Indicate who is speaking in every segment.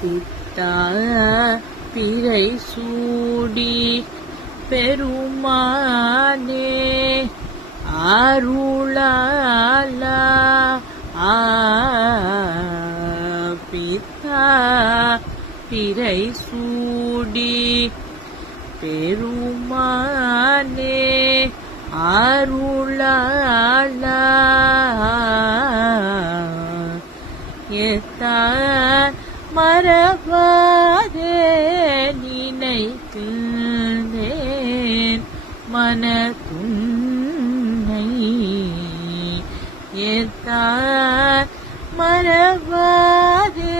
Speaker 1: பித்தா பிறை சூடி பெருமானே அருளாலா ஆ பித்தா பிறை சூடி பெருமானே அருளாலா எத்தான் மறவாதே நினைக்கின்றேன். மனதுன்னை ஏத்தார் மறவாதே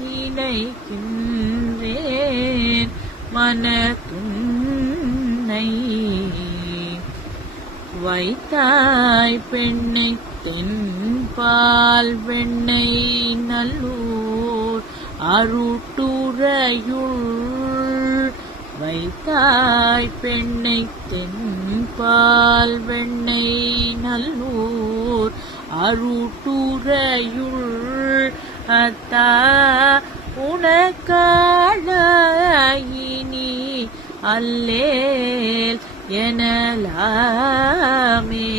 Speaker 1: நினைக்கின்றேன். மனதுன்னை வைத்தாய் பெண்ணை தென்பால் வெண்ணை நல்லூர் அருட்டுரையுள் வைத்தாய் பெண்ணை தென்பால் வெண்ணை நல்லூர் அருட்டுரையுள் அத்தா உனக்காளாயினி அல்லேல் எனலாமே.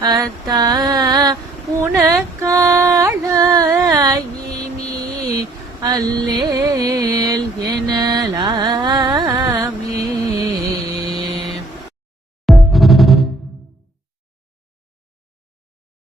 Speaker 1: அத்தா உனக்காளாயினி அல்லேல் எனலாமே